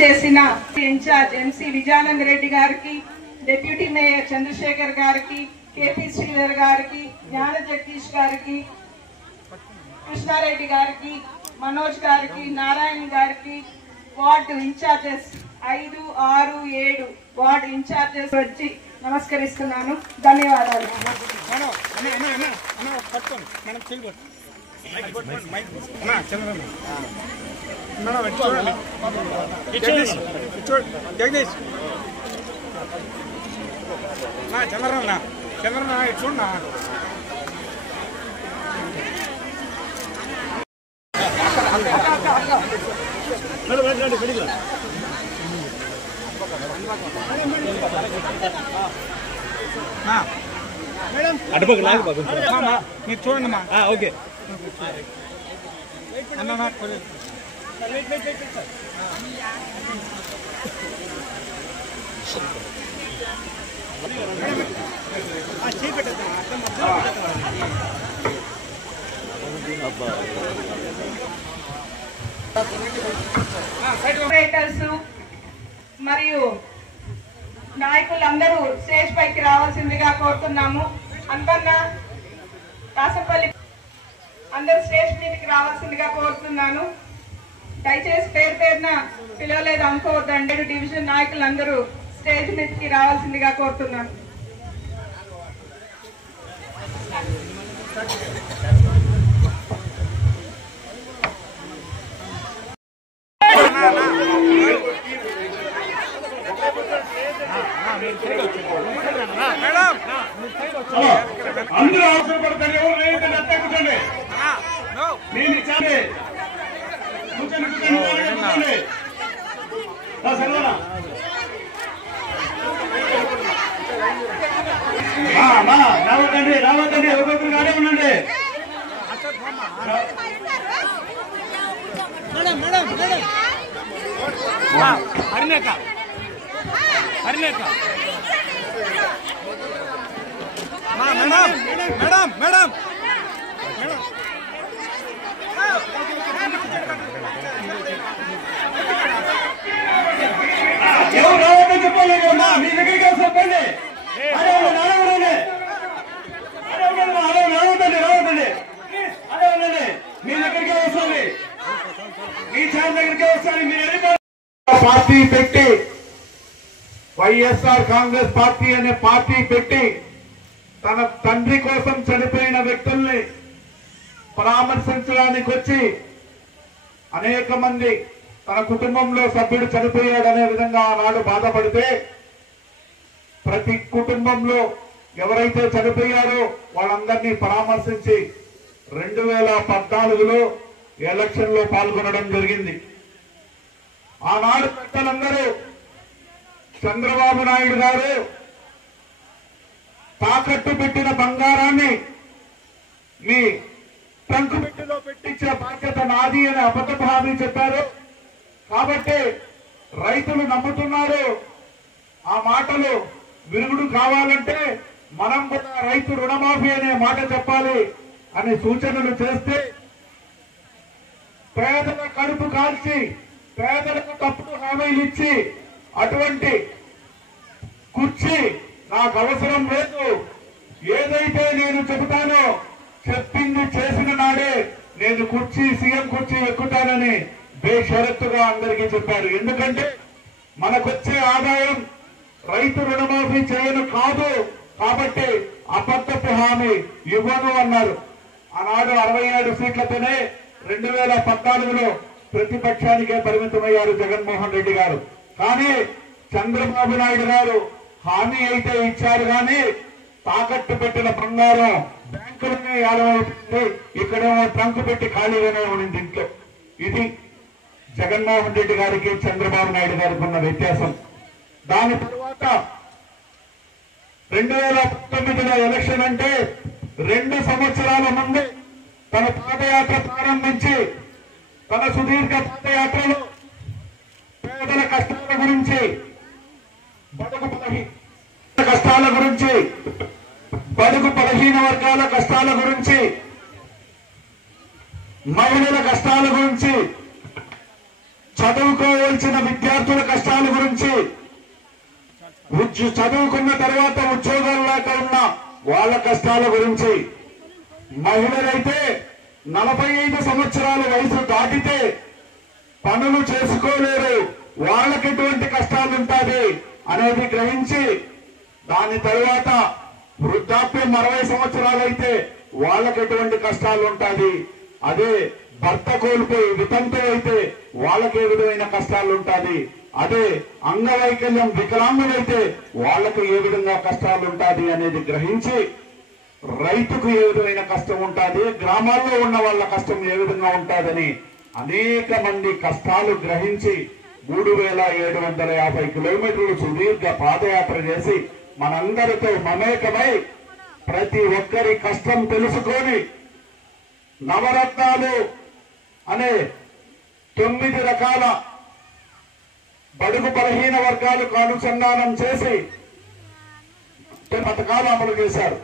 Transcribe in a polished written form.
చేసిన incharge MC Vijayananda Reddy గారికి, deputy mayor Chandrasekhar గారికి, కేపీ శ్రీధర్ గారికి, జ్ఞాన జగదీష్ గారికి, కృష్ణారెడ్డి గారికి, మనోజ్ గారికి, నారాయణ గారికి, వార్డు ఇన్ఛార్జెస్ 5, 6, 7 వార్డు ఇన్ఛార్జెస్ వచ్చి నమస్కరిస్తున్నాను. ధన్యవాదాలు. చంద్రన్న చూడన్నా అటుపక్క మీరు చూడండి. ఓకే అన్న మరియు నాయకులందరూ స్టేజ్ పైకి రావాల్సిందిగా కోరుతున్నాము. అన్పన్న, కాసపల్లి అందరూ స్టేజ్ మీదకి రావాల్సిందిగా కోరుతున్నాను. దయచేసి పేరు పేరున పిలవలేదు అనుకోవద్దండి. డివిజన్ నాయకులందరూ స్టేజ్ మీదకి రావాల్సిందిగా కోరుతున్నాను. అందరూ అవసరపడతారు. ఎవరు లేదంటే అట్టే కూర్చోండి. నేను ఇచ్చాను కూర్చొని కూర్చోండి. రావద్దండి, రావద్దండి, ఒక్కొక్కరు గానే ఉండండి. హరినేక హరినేక మేడం మేడం మేడం ఎవరు రావద్దని చెప్పలేదు. మీ దగ్గరికి చెప్పండి. అదే రావద్దండి, రావద్దండి, అదే ఉండండి. మీ దగ్గరికే వస్తుంది, మీ ఛానల్ దగ్గరికే వస్తుంది. మీరు పార్టీ పెట్టి, వైఎస్ఆర్ కాంగ్రెస్ పార్టీ అనే పార్టీ పెట్టి తన తండ్రి కోసం చనిపోయిన వ్యక్తుల్ని పరామర్శించడానికి వచ్చి అనేక మంది తన కుటుంబంలో సభ్యుడు చనిపోయాడనే విధంగా ఆనాడు బాధపడితే ప్రతి కుటుంబంలో ఎవరైతే చనిపోయారో వాళ్ళందరినీ పరామర్శించి 2014లో ఎలక్షన్ లో పాల్గొనడం జరిగింది. ఆనాడు పెద్దలందరూ చంద్రబాబు నాయుడు గారు తాకట్టు పెట్టిన బంగారాన్ని మీ ట్రంక్ పెట్టిలో పెట్టించిన బాధ్యత నాది అని అబద్ధపు హామీ చెప్పారు. కాబట్టి రైతులు నమ్ముతున్నారు. ఆ మాటలు విరుగుడు కావాలంటే మనం కూడా రైతు రుణమాఫీ అనే మాట చెప్పాలి అని సూచనలు చేస్తే పేదల కడుపు కాల్చి పేదలకు తప్పుడు హామీలు ఇచ్చి అటువంటి కుర్చీ నాకు అవసరం లేదు, ఏదైతే నేను చెబుతానో చెప్పింది చేసిన నాడే నేను సీఎం కుర్చీ ఎక్కుతానని బేషరత్తుగా అందరికీ చెప్పారు. ఎందుకంటే మనకొచ్చే ఆదాయం రైతు రుణమాఫీ చేయను కాదు కాబట్టి అబద్ధపు హామీ ఇవ్వను అన్నారు. ఆనాడు 67 సీట్లతోనే 2014లో ప్రతిపక్షానికే పరిమితమయ్యారు జగన్మోహన్ రెడ్డి గారు. కానీ చంద్రబాబు నాయుడు గారు హామీ అయితే ఇచ్చారు, కానీ తాకట్టు పెట్టిన బంగారం బ్యాంకులనే ఏలమైపోయింది, ఇక్కడేమో ట్రంక్ పెట్టి ఖాళీగానే ఉండింది ఇంట్లో. ఇది జగన్మోహన్ రెడ్డి గారికి చంద్రబాబు నాయుడు గారికి ఉన్న వ్యత్యాసం. దాని తరువాత 2019లో ఎలక్షన్ అంటే 2 సంవత్సరాల ముందు తన పాదయాత్ర ప్రారంభించి తన సుదీర్ఘ పాదయాత్రలో పేదల కష్టాల గురించి, కష్టాల గురించి, బడుగు బలహీన వర్గాల కష్టాల గురించి, మహిళల కష్టాల గురించి చదువుకోవాల్సిన విద్యార్థుల కష్టాల గురించి, చదువుకున్న తర్వాత ఉద్యోగాలు లేక ఉన్న వాళ్ళ కష్టాల గురించి, మహిళలైతే 45 సంవత్సరాల వయసు దాటితే పనులు చేసుకోలేరు, వాళ్ళకి ఎటువంటి కష్టాలు ఉంటుంది అనేది గ్రహించి, దాని తర్వాత వృద్ధాప్యం 60 సంవత్సరాలైతే వాళ్ళకి ఎటువంటి కష్టాలు ఉంటుంది, అదే భర్త కోల్పోయి వితంతు అయితే వాళ్ళకి ఏ విధమైన కష్టాలు ఉంటుంది, అదే అంగవైకల్యం వికలాంగులైతే వాళ్ళకు ఏ విధంగా కష్టాలు ఉంటుంది అనేది గ్రహించి, రైతుకు ఏ విధమైన కష్టం ఉంటుంది, గ్రామాల్లో ఉన్న వాళ్ళ కష్టం ఏ విధంగా ఉంటుందని అనేక మంది కష్టాలు గ్రహించి 3750 కిలోమీటర్లు సుదీర్ఘ పాదయాత్ర చేసి మనందరితో మమేకమై ప్రతి ఒక్కరి కష్టం తెలుసుకొని నవరత్నాలు అనే 9 రకాల బడుగు బలహీన వర్గాలకు అనుసంధానం చేసి పథకాలు అమలు చేశారు.